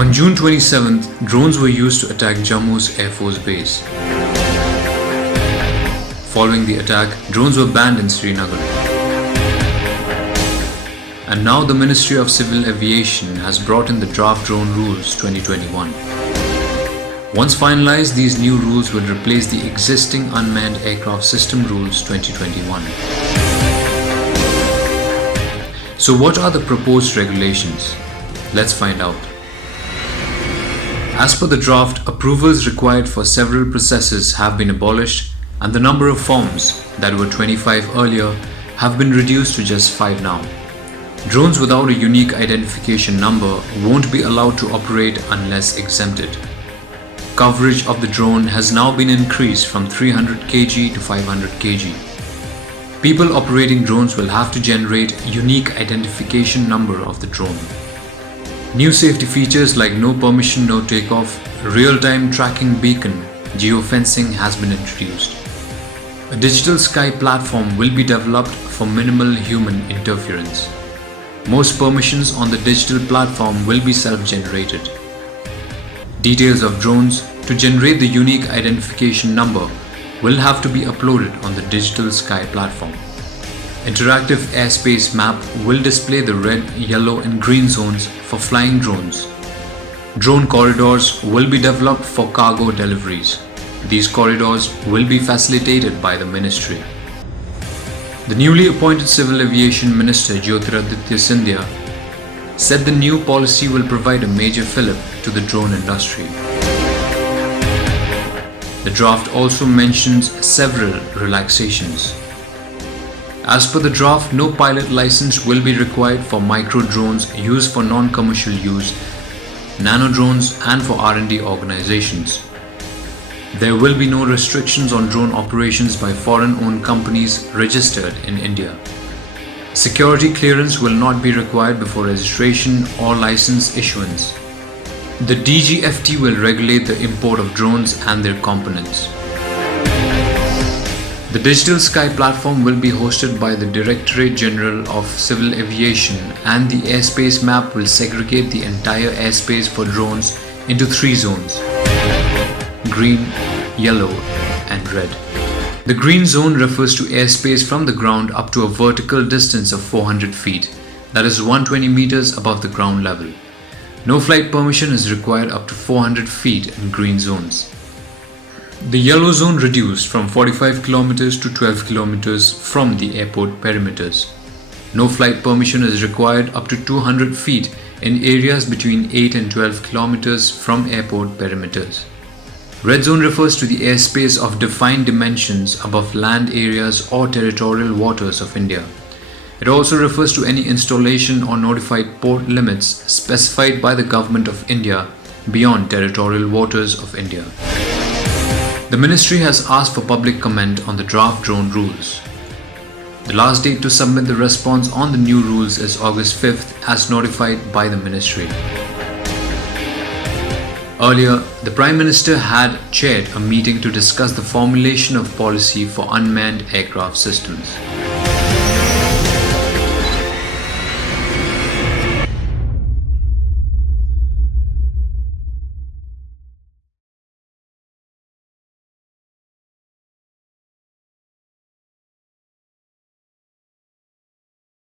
On June 27th, drones were used to attack Jammu's Air Force Base. Following the attack, drones were banned in Srinagar. And now the Ministry of Civil Aviation has brought in the Draft Drone Rules 2021. Once finalized, these new rules would replace the existing Unmanned Aircraft System Rules 2021. So what are the proposed regulations? Let's find out. As per the draft, approvals required for several processes have been abolished, and the number of forms that were 25 earlier have been reduced to just 5 now. Drones without a unique identification number won't be allowed to operate unless exempted. Coverage of the drone has now been increased from 300 kg to 500 kg. People operating drones will have to generate a unique identification number of the drone. New safety features like no permission, no takeoff, real-time tracking beacon, geofencing has been introduced. A digital sky platform will be developed for minimal human interference. Most permissions on the digital platform will be self-generated. Details of drones to generate the unique identification number will have to be uploaded on the digital sky platform. Interactive airspace map will display the red, yellow and green zones for flying drones. Drone corridors will be developed for cargo deliveries. These corridors will be facilitated by the ministry. The newly appointed Civil Aviation Minister Jyotiraditya Scindia said the new policy will provide a major fillip to the drone industry. The draft also mentions several relaxations. As per the draft, no pilot license will be required for micro drones used for non-commercial use, nano drones and for R&D organizations. There will be no restrictions on drone operations by foreign-owned companies registered in India. Security clearance will not be required before registration or license issuance. The DGFT will regulate the import of drones and their components. The Digital Sky platform will be hosted by the Directorate General of Civil Aviation, and the airspace map will segregate the entire airspace for drones into 3 zones: green, yellow and red. The green zone refers to airspace from the ground up to a vertical distance of 400 feet, that is 120 meters above the ground level. No flight permission is required up to 400 feet in green zones. The yellow zone reduced from 45 kilometers to 12 kilometers from the airport perimeters. No flight permission is required up to 200 feet in areas between 8 and 12 kilometers from airport perimeters. Red zone refers to the airspace of defined dimensions above land areas or territorial waters of India. It also refers to any installation or notified port limits specified by the Government of India beyond territorial waters of India. The ministry has asked for public comment on the draft drone rules. The last date to submit the response on the new rules is August 5th as notified by the ministry. Earlier, the Prime Minister had chaired a meeting to discuss the formulation of policy for unmanned aircraft systems.